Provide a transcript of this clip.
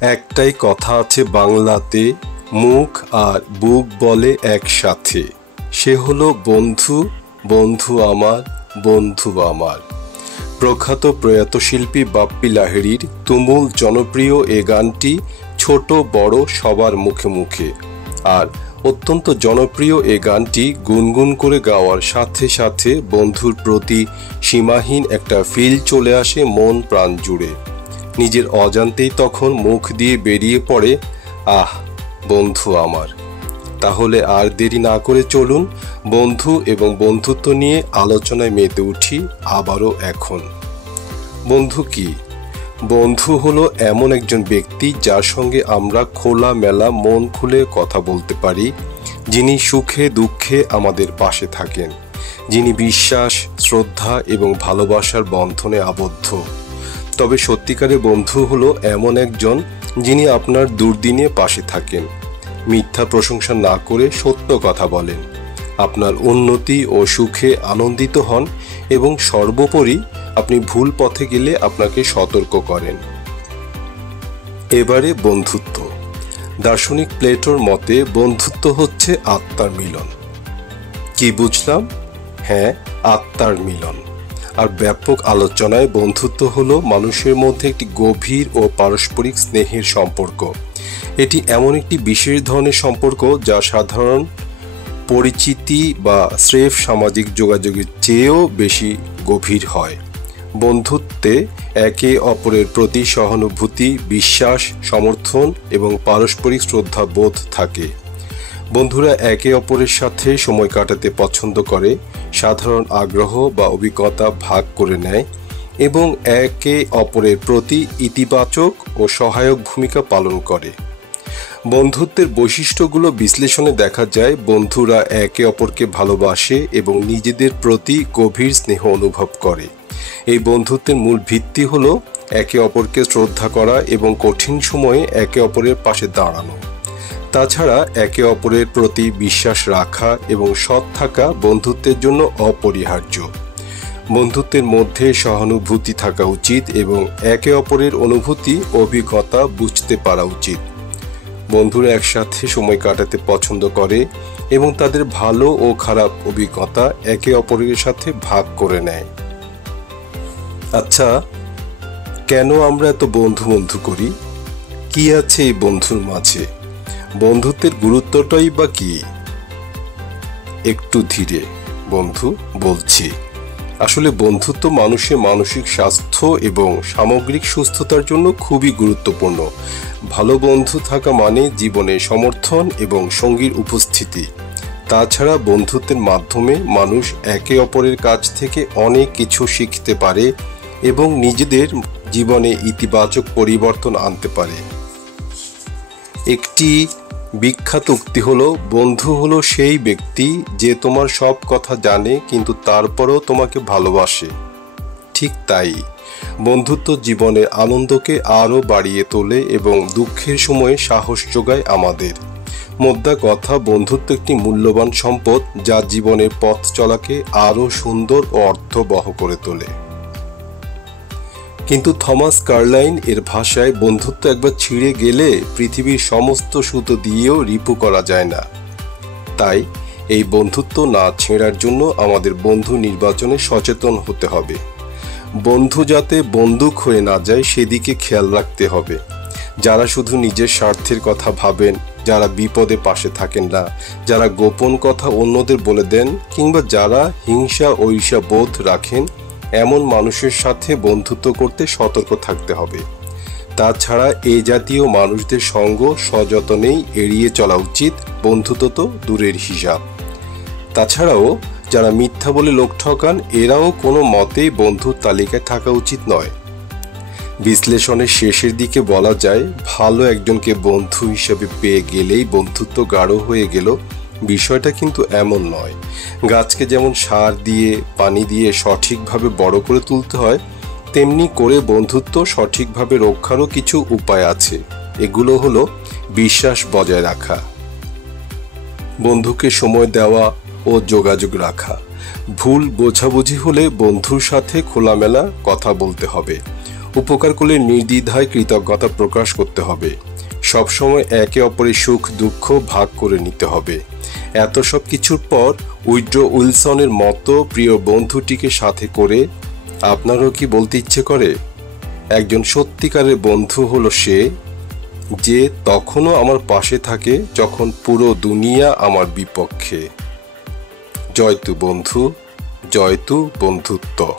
একটাই কথা আছে বাংলাতে, মুখ আর বুক বলে একসাথে, সে হলো বন্ধু। বন্ধু আমার, বন্ধু আমার। প্রখ্যাত প্রয়াত শিল্পী বাপ্পি লাহিড়ীর তুমুল জনপ্রিয় এ গানটি ছোট বড় সবার মুখে মুখে। আর অত্যন্ত জনপ্রিয় এ গানটি গুনগুন করে গাওয়ার সাথে সাথে বন্ধুর প্রতি সীমাহীন একটা ফিল চলে আসে মন প্রাণ জুড়ে। নিজের অজান্তেই তখন মুখ দিয়ে বেরিয়ে পড়ে, আহ বন্ধু আমার। তাহলে আর দেরি না করে চলুন বন্ধু এবং বন্ধুত্ব নিয়ে আলোচনায় মেতে উঠি আবারও এখন। বন্ধু কি? বন্ধু হলো এমন একজন ব্যক্তি যার সঙ্গে আমরা খোলামেলা মন খুলে কথা বলতে পারি, যিনি সুখে দুঃখে আমাদের পাশে থাকেন, যিনি বিশ্বাস, শ্রদ্ধা এবং ভালোবাসার বন্ধনে আবদ্ধ। তবে সত্যিকারের বন্ধু হলো এমন একজন যিনি আপনার দুর্দিনে পাশে থাকেন, মিথ্যা প্রশংসা না করে সত্য কথা বলেন, আপনার উন্নতি ও সুখে আনন্দিত হন এবং সর্বোপরি আপনি ভুল পথে গেলে আপনাকে সতর্ক করেন। এবারে বন্ধুত্ব। দার্শনিক প্লেটোর মতে বন্ধুত্ব হচ্ছে আত্মার মিলন। কি বুঝলাম? হ্যাঁ, আত্মার মিলন। আর ব্যাপক আলোচনায় বন্ধুত্ব হলো মানুষের মধ্যে একটি গভীর ও পারস্পরিক স্নেহের সম্পর্ক। এটি এমন একটি বিশেষ ধরনের সম্পর্ক যা সাধারণ পরিচিতি বা স্রেফ সামাজিক যোগাযোগের চেয়েও বেশি গভীর হয়। বন্ধুত্বে একে অপরের প্রতি সহানুভূতি, বিশ্বাস, সমর্থন এবং পারস্পরিক শ্রদ্ধা বোধ থাকে। বন্ধুরা একে অপরের সাথে সময় কাটাতে পছন্দ করে, সাধারণ আগ্রহ বা অভিজ্ঞতা ভাগ করে নেয় এবং একে অপরের প্রতি ইতিবাচক ও সহায়ক ভূমিকা পালন করে। বন্ধুত্বের বৈশিষ্ট্যগুলো বিশ্লেষণে দেখা যায় বন্ধুরা একে অপরকে ভালোবাসে এবং নিজেদের প্রতি গভীর স্নেহ অনুভব করে। এই বন্ধুত্বের মূল ভিত্তি হলো একে অপরকে শ্রদ্ধা করা এবং কঠিন সময়ে একে অপরের পাশে দাঁড়ানো। তাছাড়া একে অপরের প্রতি বিশ্বাস রাখা এবং সৎ থাকা বন্ধুত্বের জন্য অপরিহার্য। বন্ধুত্বের মধ্যে সহানুভূতি থাকা উচিত এবং একে অপরের অনুভূতি, অভিজ্ঞতা বুঝতে পারা উচিত। বন্ধুরা একসাথে সময় কাটাতে পছন্দ করে এবং তাদের ভালো ও খারাপ অভিজ্ঞতা একে অপরের সাথে ভাগ করে নেয়। আচ্ছা, কেন আমরা এত বন্ধু বন্ধু করি? কি আছে এই বন্ধুর মাঝে? বন্ধুত্বের গুরুত্বটাই বা কি? একটু ধীরে বন্ধু, বলছি। আসলে বন্ধুত্ব মানুষের মানসিক স্বাস্থ্য এবং সামগ্রিক সুস্থতার জন্য খুবই গুরুত্বপূর্ণ। ভালো বন্ধু থাকা মানে জীবনে সমর্থন এবং সঙ্গীর উপস্থিতি। তাছাড়া বন্ধুত্বের মাধ্যমে মানুষ একে অপরের কাছ থেকে অনেক কিছু শিখতে পারে এবং নিজেদের জীবনে ইতিবাচক পরিবর্তন আনতে পারে। একটি বিখ্যাত উক্তি হলো, বন্ধু হলো সেই ব্যক্তি যে তোমার সব কথা জানে কিন্তু তারপরও তোমাকে ভালোবাসে। ঠিক তাই, বন্ধুত্ব জীবনের আনন্দকে আরও বাড়িয়ে তোলে এবং দুঃখের সময়ে সাহস যোগায় আমাদের। মোদ্দা কথা, বন্ধুত্ব একটি মূল্যবান সম্পদ যা জীবনের পথ চলাকে আরও সুন্দর ও অর্থবহ করে তোলে। কিন্তু থমাস কার্লাইন এর ভাষায় বন্ধুত্ব একবার ছিঁড়ে গেলে পৃথিবীর সমস্ত সুতো দিয়েও রিপু করা যায় না। তাই এই বন্ধুত্ব না ছেঁড়ার জন্য আমাদের বন্ধু নির্বাচনে সচেতন হতে হবে। বন্ধু যাতে বন্দুক হয়ে না যায় সেদিকে খেয়াল রাখতে হবে। যারা শুধু নিজের স্বার্থের কথা ভাবেন, যারা বিপদে পাশে থাকেন না, যারা গোপন কথা অন্যদের বলে দেন কিংবা যারা হিংসা ও ঈর্ষা বোধ রাখেন, এমন মানুষের সাথে বন্ধুত্ব করতে সতর্ক থাকতে হবে। তাছাড়া এই জাতীয় মানুষদের সঙ্গ সযত্নেই এড়িয়ে চলা উচিত, বন্ধুত্ব তো দূরের হিসাব। তাছাড়াও যারা মিথ্যা বলে লোক ঠকান, এরাও কোনো মতেই বন্ধুর তালিকায় থাকা উচিত নয়। বিশ্লেষণের শেষের দিকে বলা যায়, ভালো একজনকে বন্ধু হিসেবে পেয়ে গেলেই বন্ধুত্ব গাঢ় হয়ে গেল, বিষয়টা কিন্তু এমন নয়। গাছকে যেমন সার দিয়ে, পানি দিয়ে সঠিকভাবে বড় করে তুলতে হয়, তেমনি করে বন্ধুত্ব সঠিকভাবে রক্ষারও কিছু উপায় আছে। এগুলো হলো বিশ্বাস বজায় রাখা, বন্ধুকে সময় দেওয়া ও যোগাযোগ রাখা, ভুল বোঝাবুঝি হলে বন্ধুর সাথে খোলামেলা কথা বলতে হবে, উপকার করলে নির্দ্বিধায় কৃতজ্ঞতা প্রকাশ করতে হবে। সবসময় একে অপরের সুখ দুঃখ ভাগ করে নিতে হবে। এত সব কিছুর পর উইড্রো উইলসনের মতো প্রিয় বন্ধুটিকে সাথে করে আপনারও কি বলতে ইচ্ছে করে, একজন সত্যিকারের বন্ধু হলো সে, যে তখনও আমার পাশে থাকে যখন পুরো দুনিয়া আমার বিপক্ষে। জয়তু বন্ধু, জয়তু বন্ধুত্ব।